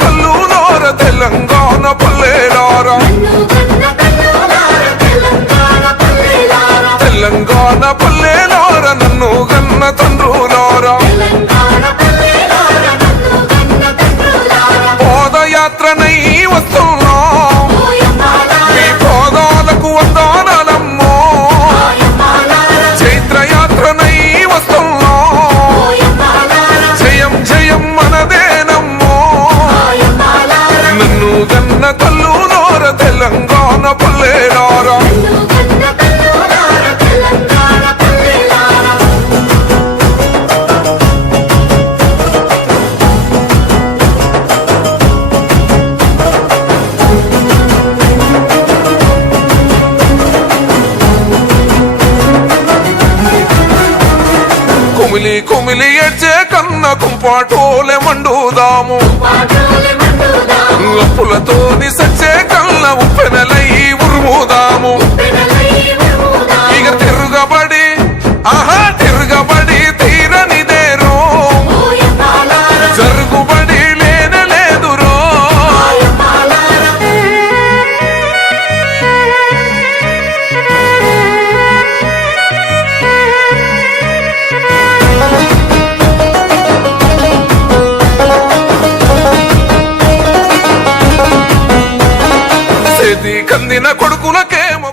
తల్లులార తెలంగాణ పల్లెలారా తెలంగాణ పల్లెలార నన్ను గన్న తండ్రులారా పాదయాత్రనై వస్తున్నా ఈ పాదాలకు వందనాలమ్మో చైత్రయాత్రనై వస్తున్నా జయం జయం మనదేనమ్మో నన్ను గన్న తల్లులార తెలంగాణ పల్లెలారా కుమిలి కుమిలి ఏడ్చే కన్న కుంపాటోలే మండుదాము అప్పులతోని సచ్చే కళ్ళ ఉప్పెనలై ఉరుముదాము ఇక తిరుగబడి తిరుగబడి తీరనిదేరో జరుగుబడి లేనలేదురో కందిన కొడుకులకేమో